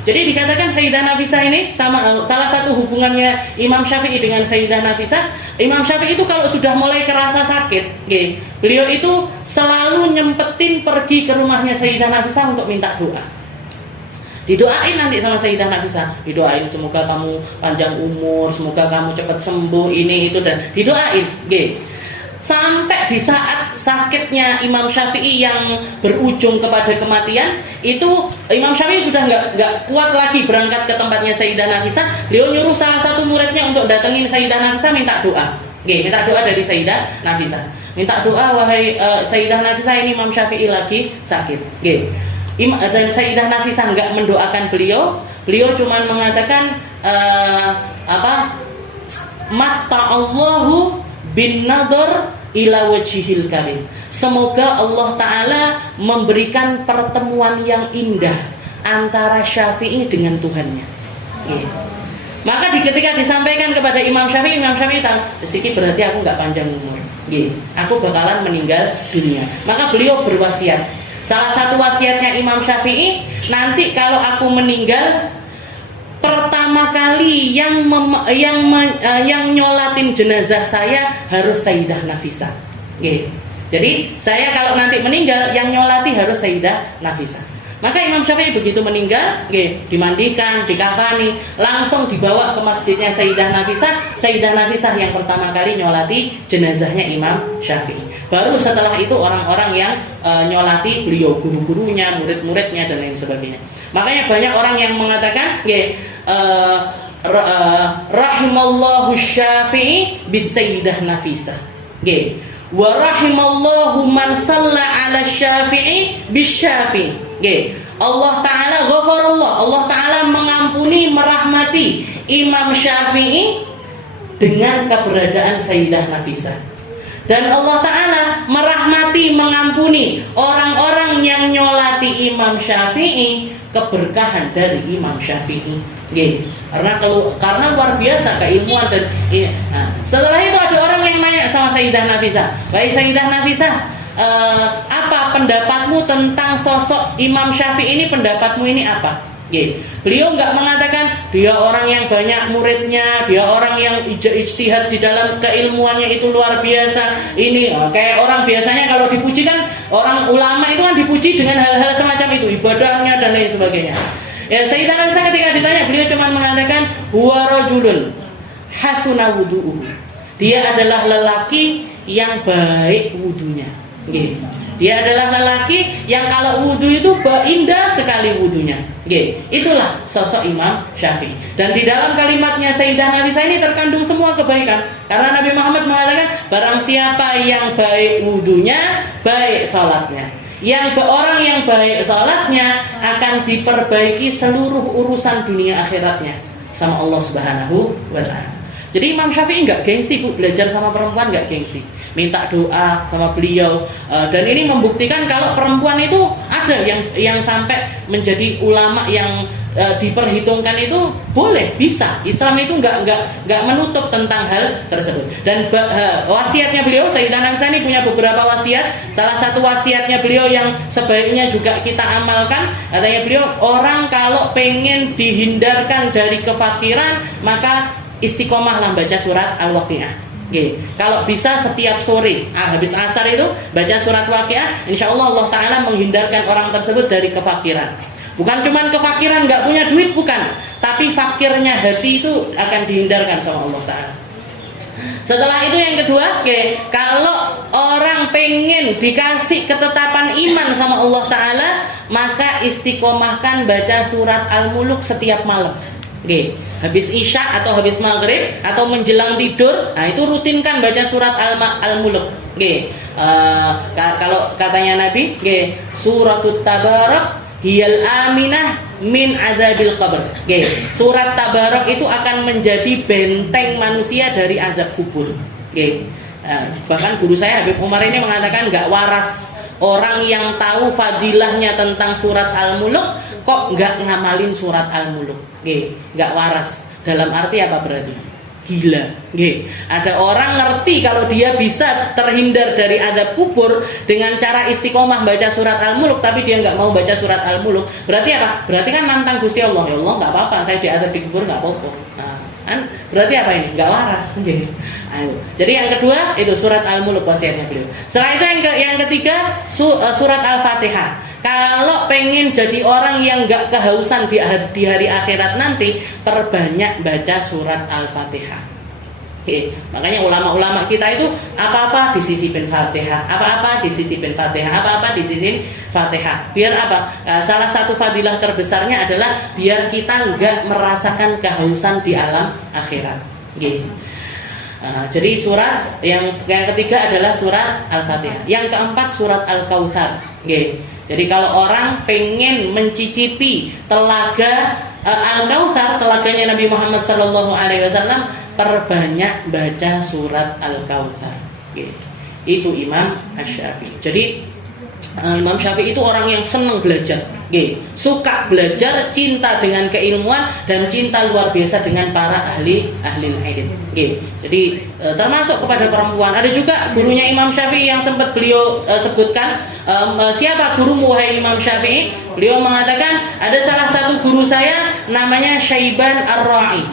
Jadi dikatakan Sayyidah Nafisah ini sama salah satu hubungannya Imam Syafi'i dengan Sayyidah Nafisah. Imam Syafi'i itu kalau sudah mulai kerasa sakit, beliau itu selalu nyempetin pergi ke rumahnya Sayyidah Nafisah untuk minta doa. Didoain nanti sama Sayyidah Nafisah, didoain semoga kamu panjang umur, semoga kamu cepat sembuh, ini itu dan didoain. Sampai di saat sakitnya Imam Syafi'i yang berujung kepada kematian, itu Imam Syafi'i sudah nggak kuat lagi berangkat ke tempatnya Sayyidah Nafisah. Beliau nyuruh salah satu muridnya untuk datengin Sayyidah Nafisah minta doa. Minta doa dari Sayyidah Nafisah. Minta doa, wahai Sayyidah Nafisah, ini Imam Syafi'i lagi sakit. Dan Sayyidah Nafisah enggak mendoakan beliau cuma mengatakan Matta Allahu bin nadhar ila wajhil karim. Semoga Allah Ta'ala memberikan pertemuan yang indah antara Syafi'i dengan Tuhannya. Maka ketika disampaikan kepada Imam Syafi'i tahu, "Siki berarti aku nggak panjang umur. Aku bakalan meninggal dunia." Maka beliau berwasiat. Salah satu wasiatnya Imam Syafi'i, nanti kalau aku meninggal, pertama kali yang nyolatin jenazah saya harus Sayyidah Nafisah. Jadi saya kalau nanti meninggal, yang nyolati harus Sayyidah Nafisah. Maka Imam Syafi'i begitu meninggal, dimandikan, dikafani, langsung dibawa ke masjidnya Sayyidah Nafisah. Sayyidah Nafisah yang pertama kali nyolati jenazahnya Imam Syafi'i. Baru setelah itu orang-orang yang nyolati beliau, guru-gurunya, murid-muridnya dan lain sebagainya. Makanya banyak orang yang mengatakan, rahimallahu Syafi'i bis Sayyidah Nafisah. Wa rahimallahu man shalla 'ala Syafi'i bis Syafi'i. Allah Ta'ala ghafarullah, Allah Ta'ala mengampuni, merahmati Imam Syafi'i dengan keberadaan Sayyidah Nafisah. Dan Allah Ta'ala merahmati, mengampuni orang-orang yang nyolati Imam Syafi'i, keberkahan dari Imam Syafi'i. Karena luar biasa keilmuan dan setelah itu ada orang yang nanya sama Sayyidah Nafisah, "Baik Sayyidah Nafisah, apa pendapatmu tentang sosok Imam Syafi'i ini? Pendapatmu ini apa?" Beliau nggak mengatakan dia orang yang banyak muridnya, dia orang yang ijtihad di dalam keilmuannya itu luar biasa. Ini kayak orang biasanya kalau dipuji kan, orang ulama itu kan dipuji dengan hal-hal semacam itu, ibadahnya dan lain sebagainya. Sayyidah Nafisah ketika ditanya, beliau cuma mengatakan, "Huwa rajulun hasuna wudu'uhu." Dia adalah lelaki yang baik wudunya. Dia adalah lelaki yang kalau wudu itu indah sekali wudunya. Itulah sosok Imam Syafi'i. Dan di dalam kalimatnya Sayyidah Nafisah ini terkandung semua kebaikan. Karena Nabi Muhammad mengatakan, barang siapa yang baik wudunya, baik salatnya. Orang yang baik salatnya akan diperbaiki seluruh urusan dunia akhiratnya sama Allah Subhanahu wa Ta'ala. Jadi Imam Syafi'i nggak gengsi, Bu, belajar sama perempuan nggak gengsi, minta doa sama beliau. Dan ini membuktikan kalau perempuan itu ada yang sampai menjadi ulama yang diperhitungkan itu boleh, bisa. Islam itu nggak menutup tentang hal tersebut. Dan wasiatnya beliau, Sayyidah Nafisah ini punya beberapa wasiat. Salah satu wasiatnya beliau yang sebaiknya juga kita amalkan, katanya beliau, orang kalau pengen dihindarkan dari kefakiran, maka istiqomahlah baca surat Al-Waqiah. Kalau bisa setiap sore habis asar itu baca surat Waqiah, insya Allah Allah Ta'ala menghindarkan orang tersebut dari kefakiran. Bukan cuma kefakiran nggak punya duit, bukan, tapi fakirnya hati itu akan dihindarkan sama Allah Ta'ala. Setelah itu yang kedua, kalau orang pengen dikasih ketetapan iman sama Allah Ta'ala, maka istiqomahkan baca surat Al-Muluk setiap malam. Habis isya atau habis maghrib atau menjelang tidur, itu rutinkan baca surat Al-Muluk. Kalau katanya Nabi, suratut Tabarak hiyal aminah min azabil qabr. Surat Tabarak itu akan menjadi benteng manusia dari azab kubur. Bahkan guru saya Habib Umar ini mengatakan nggak waras orang yang tahu fadilahnya tentang surat Al-Muluk kok nggak ngamalin surat Al-Muluk. Nggak waras. Dalam arti apa berarti? Gila. Ada orang ngerti kalau dia bisa terhindar dari azab kubur dengan cara istiqomah baca surat Al-Muluk, tapi dia nggak mau baca surat Al-Muluk. Berarti apa? Berarti kan nantang Gusti Allah. Ya Allah, nggak apa-apa, saya diazab di kubur nggak apa-apa. Berarti apa ini? Nggak waras. Jadi yang kedua itu surat Al-Muluk wasiatnya beliau. Setelah itu yang ketiga surat Al-Fatihah. Kalau pengen jadi orang yang gak kehausan di hari akhirat nanti, perbanyak baca surat Al-Fatihah. Makanya ulama-ulama kita itu apa-apa disisipin Fatihah, apa-apa disisipin Fatihah, apa-apa disisipin Fatihah. Biar apa? Salah satu fadilah terbesarnya adalah biar kita gak merasakan kehausan di alam akhirat. Jadi surat yang ketiga adalah surat Al-Fatihah. Yang keempat surat Al-Kautsar. Jadi kalau orang pengen mencicipi telaga Al-Kautsar, telaganya Nabi Muhammad SAW, perbanyak baca surat Al-Kautsar. Itu Imam Asy-Syafi'i. Jadi Imam Syafi'i itu orang yang senang belajar, suka belajar, cinta dengan keilmuan dan cinta luar biasa dengan para ahli ilmu. Jadi termasuk kepada perempuan. Ada juga gurunya Imam Syafi'i yang sempat beliau sebutkan, siapa gurumu wahai Imam Syafi'i? Beliau mengatakan ada salah satu guru saya namanya Syaiban Ar-Ra'i.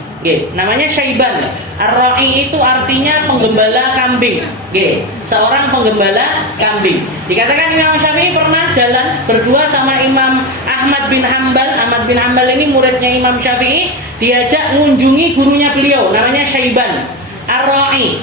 Namanya Syaiban Ar-Ra'i itu artinya penggembala kambing. Seorang penggembala kambing. Dikatakan Imam Syafi'i pernah jalan berdua sama Imam Ahmad bin Hanbal. Ahmad bin Hanbal ini muridnya Imam Syafi'i, diajak mengunjungi gurunya beliau namanya Syaiban Ar-Ra'i.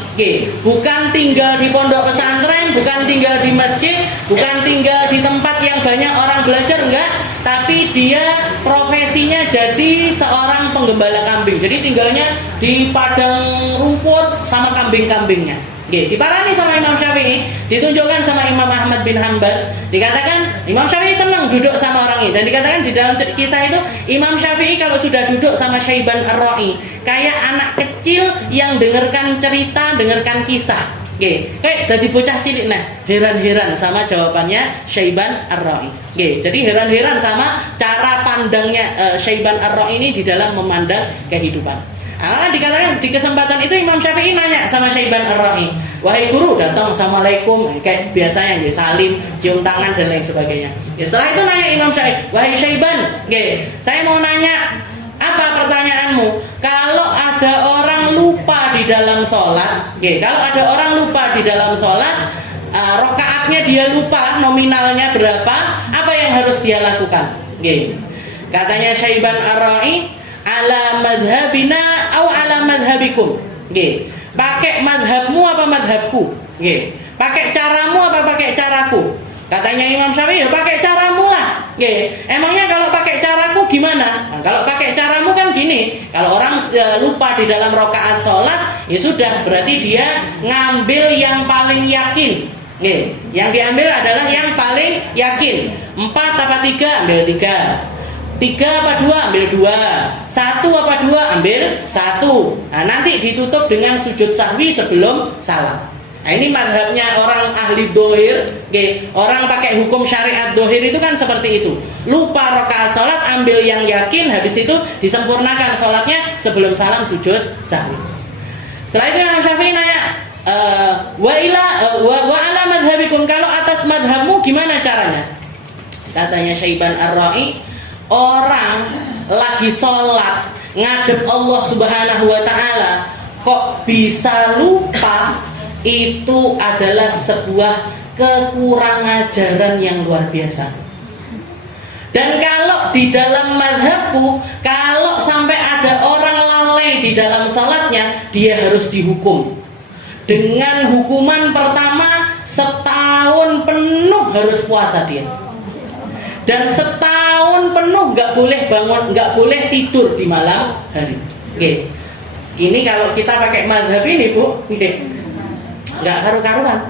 Bukan tinggal di pondok pesantren, bukan tinggal di masjid, bukan tinggal di tempat yang banyak orang belajar, enggak, tapi dia profesinya jadi seorang penggembala kambing. Jadi tinggalnya di padang rumput sama kambing-kambingnya. Diparani sama Imam Syafi'i, ditunjukkan sama Imam Ahmad bin Hanbal. Dikatakan Imam Syafi'i senang duduk sama orang ini. Dan dikatakan di dalam kisah itu, Imam Syafi'i kalau sudah duduk sama Syaiban Ar-Ra'i, kayak anak kecil yang dengarkan cerita, dengarkan kisah. Kayak dari bocah cilik. Nah, heran-heran sama jawabannya Syaiban Ar-Ra'i. Jadi heran-heran sama cara pandangnya Syaiban Ar-Ra'i ini di dalam memandang kehidupan. Dikatakan di kesempatan itu Imam Syafi'i nanya sama Syaiban Ar-Ra'i, wahai guru, datang assalamualaikum kayak biasanya, salim, cium tangan dan lain sebagainya. Setelah itu nanya Imam Syafi'i, wahai Syaiban, saya mau nanya, apa pertanyaanmu? Kalau ada orang lupa di dalam sholat, kalau ada orang lupa di dalam sholat, rakaatnya dia lupa, nominalnya berapa, apa yang harus dia lakukan? Katanya Syaiban Ar-Ra'i, ala madhabina atau ala madhabikum. Pakai madhabmu apa madhabku? Pakai caramu apa pakai caraku? Katanya Imam Syafi'i, ya pakai caramu lah. Emangnya kalau pakai caraku gimana? Nah, kalau pakai caramu kan gini, kalau orang lupa di dalam rakaat sholat, ya sudah, berarti dia ngambil yang paling yakin. Yang diambil adalah yang paling yakin. 4 apa 3? Ambil 3. 3 apa 2? Ambil 2. 1 apa 2? Ambil 1. Nah, nanti ditutup dengan sujud sahwi sebelum salam. Nah, ini mazhabnya orang ahli dohir. Orang pakai hukum syariat dohir itu kan seperti itu. Lupa rakaat sholat, ambil yang yakin, habis itu disempurnakan sholatnya sebelum salam sujud sahwi. Setelah itu Imam Syafi'i nanya, wa ala madhabikum, kalau atas madhabmu gimana caranya? Katanya Syaiban Ar-Ra'i, orang lagi sholat ngadep Allah Subhanahu wa ta'ala kok bisa lupa, itu adalah sebuah kekurangan ajaran yang luar biasa. Dan kalau di dalam mazhabku, kalau sampai ada orang lalai di dalam sholatnya, dia harus dihukum dengan hukuman pertama, setahun penuh harus puasa dia. Dan setahun penuh nggak boleh bangun, nggak boleh tidur di malam hari. Ini kalau kita pakai mazhab ini, Bu, nggak karu-karuan.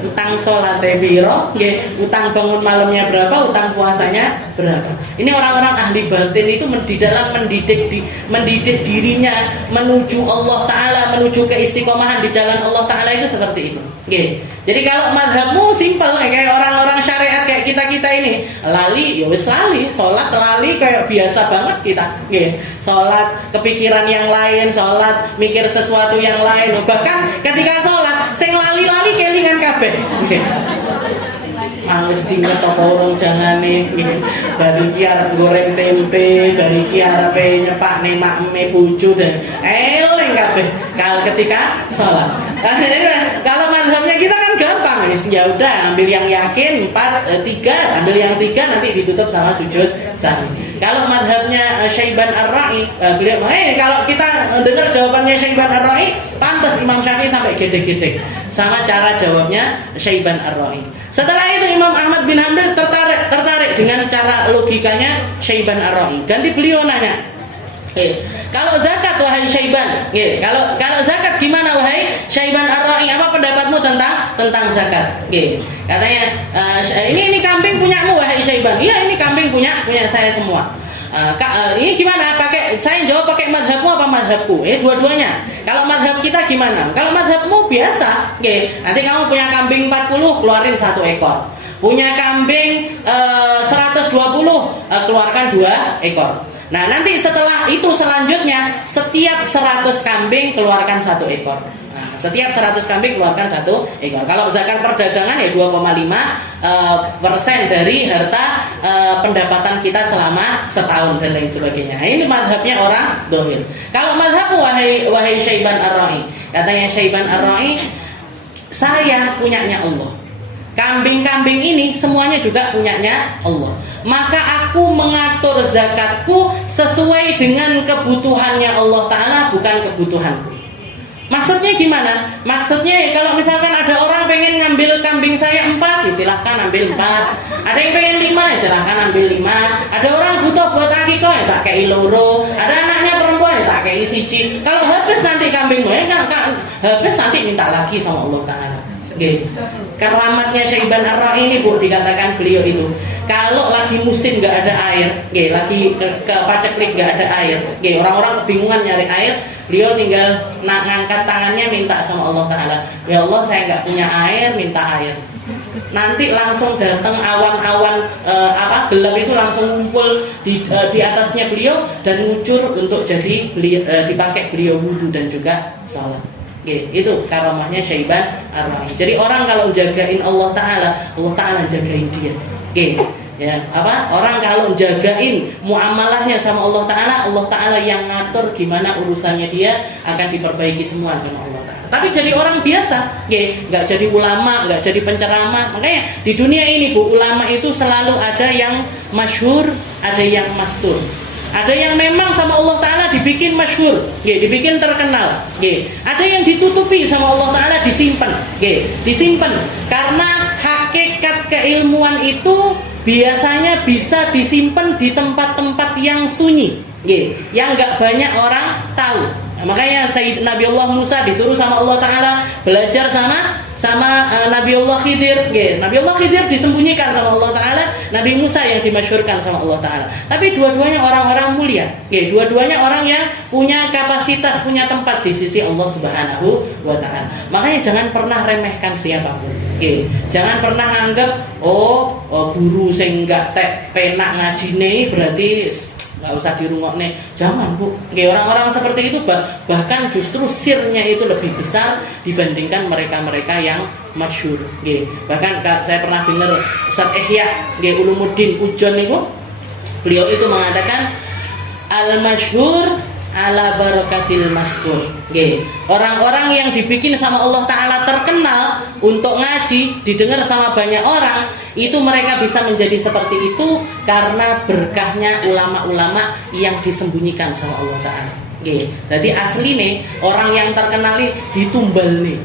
Utang sholat biro, utang bangun malamnya berapa, utang puasanya berapa. Ini orang-orang ahli batin itu di dalam mendidik dirinya menuju Allah Ta'ala, menuju keistiqomahan di jalan Allah Ta'ala itu seperti itu. Jadi kalau mazhabmu simpel kayak orang-orang syariat kayak kita ini, lali, ya wis lali, sholat lali kayak biasa banget kita. Sholat kepikiran yang lain, sholat mikir sesuatu yang lain. Bahkan ketika sholat, sing lali-lali kelingan kabeh. Wis dinget apa urung jangane, bari ki arep goreng tempe, bari ki arepe nyepakne makme bojo dan eling kabeh kalau ketika sholat. Kalau mazhabnya kita kan gampang, ya udah ambil yang yakin 4, 3, ambil yang 3 nanti ditutup sama sujud sahwi. Kalau mazhabnya Syaiban Ar-Ra'i, beliau kalau kita dengar jawabannya Syaiban Ar-Ra'i, pantas Imam Syafi'i sampai gede-gede sama cara jawabnya Syaiban Ar-Ra'i. Setelah itu Imam Ahmad bin Hanbal tertarik dengan cara logikanya Syaiban Ar-Ra'i. Ganti beliau nanya, kalau zakat wahai Syaiban, kalau zakat gimana wahai Syaiban Ar-Ra'i? Apa pendapatmu tentang zakat? Katanya, ini kambing punyamu wahai Syaiban. Iya, ini kambing punya saya semua. Ini gimana? Saya jawab pakai madhabmu apa madhabku? Dua-duanya. Kalau madhab kita gimana? Kalau madhabmu biasa, nanti kamu punya kambing 40, keluarin 1 ekor. Punya kambing 120, keluarkan 2 ekor. Nah, nanti setelah itu selanjutnya setiap 100 kambing keluarkan 1 ekor. Nah, setiap 100 kambing keluarkan 1 ekor. Kalau zakat perdagangan ya 2,5% dari harta pendapatan kita selama setahun dan lain sebagainya. Nah, ini madhabnya orang dohir. Kalau madhabmu wahai Syaiban Ar-Ra'i, katanya Syaiban Ar-Ra'i, saya punyanya Allah. Kambing-kambing ini semuanya juga punyanya Allah. Maka aku mengatur zakatku sesuai dengan kebutuhannya Allah Ta'ala, bukan kebutuhanku. Maksudnya gimana? Maksudnya kalau misalkan ada orang pengen ngambil kambing saya 4, ya silahkan ambil 4. Ada yang pengen 5, ya silahkan ambil 5. Ada orang butuh buat akikah, ya tak kei loro. Ada anaknya perempuan, ya tak kei 1. Kalau habis nanti kambingmu, habis nanti minta lagi sama Allah Ta'ala. Keramatnya Syaiban Ar-Ra'i ini Bu, dikatakan beliau itu kalau lagi musim nggak ada air, lagi ke paceklik nggak ada air, orang-orang kebingungan nyari air, beliau tinggal ngangkat tangannya minta sama Allah Ta'ala, ya Allah saya nggak punya air, minta air. Nanti langsung datang awan-awan gelap itu langsung kumpul di atasnya beliau dan ngucur untuk jadi dipakai beliau wudu dan juga salat. Itu karamahnya Syaiban Ar-Ra'i. Jadi orang kalau jagain Allah Ta'ala jagain dia. Orang kalau jagain muamalahnya sama Allah Ta'ala yang ngatur gimana urusannya dia akan diperbaiki semua sama Allah Ta'ala. Tapi jadi orang biasa, nggak jadi ulama, nggak jadi penceramah. Makanya di dunia ini Bu, ulama itu selalu ada yang masyhur, ada yang mastur. Ada yang memang sama Allah Ta'ala dibikin masyhur, dibikin terkenal. Ada yang ditutupi sama Allah Ta'ala, disimpan. Karena hakikat keilmuan itu biasanya bisa disimpan di tempat-tempat yang sunyi, yang nggak banyak orang tahu. Makanya Nabi Allah Musa disuruh sama Allah Ta'ala belajar sama Nabi Allah Khidir. Nabi Allah Khidir disembunyikan sama Allah Ta'ala, Nabi Musa yang dimasyhurkan sama Allah Ta'ala. Tapi dua-duanya orang-orang mulia. Dua-duanya orang yang punya kapasitas, punya tempat di sisi Allah Subhanahu wa Ta'ala. Makanya jangan pernah remehkan siapapun. Jangan pernah anggap guru sing enggak penak ngajine berarti nggak usah dirungokne. Jangan Bu, orang-orang seperti itu bahkan justru sirnya itu lebih besar dibandingkan mereka-mereka yang masyhur. Bahkan saya pernah dengar Ustaz Ihya Ulumuddin Ujon itu, beliau itu mengatakan al-masyhur ala barakatil mastur. Orang-orang yang dibikin sama Allah Ta'ala terkenal untuk ngaji, didengar sama banyak orang, itu mereka bisa menjadi seperti itu karena berkahnya ulama-ulama yang disembunyikan sama Allah Ta'ala. Jadi asli nih, orang yang terkenal nih ditumbal nih.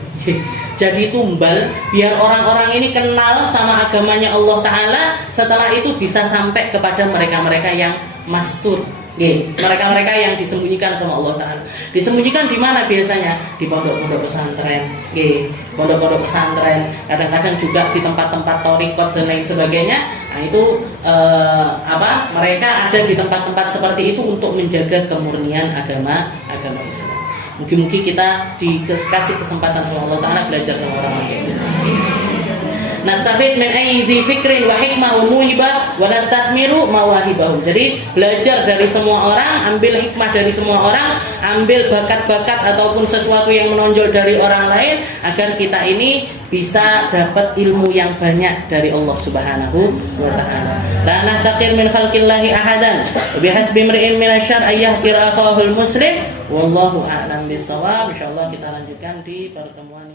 Jadi tumbal biar orang-orang ini kenal sama agamanya Allah Ta'ala, setelah itu bisa sampai kepada mereka-mereka yang mastur. Mereka-mereka yang disembunyikan sama Allah Ta'ala. Disembunyikan di mana biasanya? Di pondok-pondok pesantren. Pondok-pondok pesantren, kadang-kadang juga di tempat-tempat thariqat dan lain sebagainya. Nah itu mereka ada di tempat-tempat seperti itu untuk menjaga kemurnian agama Islam. Mungkin kita dikasih kesempatan sama Allah Ta'ala belajar sama orang kayak gitu. Nastafid min aidhi fikrin wa hikmah wa muhibah wa nastahmiru mawahibahum. Jadi belajar dari semua orang, ambil hikmah dari semua orang, ambil bakat-bakat ataupun sesuatu yang menonjol dari orang lain agar kita ini bisa dapat ilmu yang banyak dari Allah Subhanahu wa Ta'ala. La nahtaqir min khalqillahi ahadan bihasbi imri'in minasyarr ayyahqira akhahul muslim wallahu a'lam bissawab. Insyaallah kita lanjutkan di pertemuan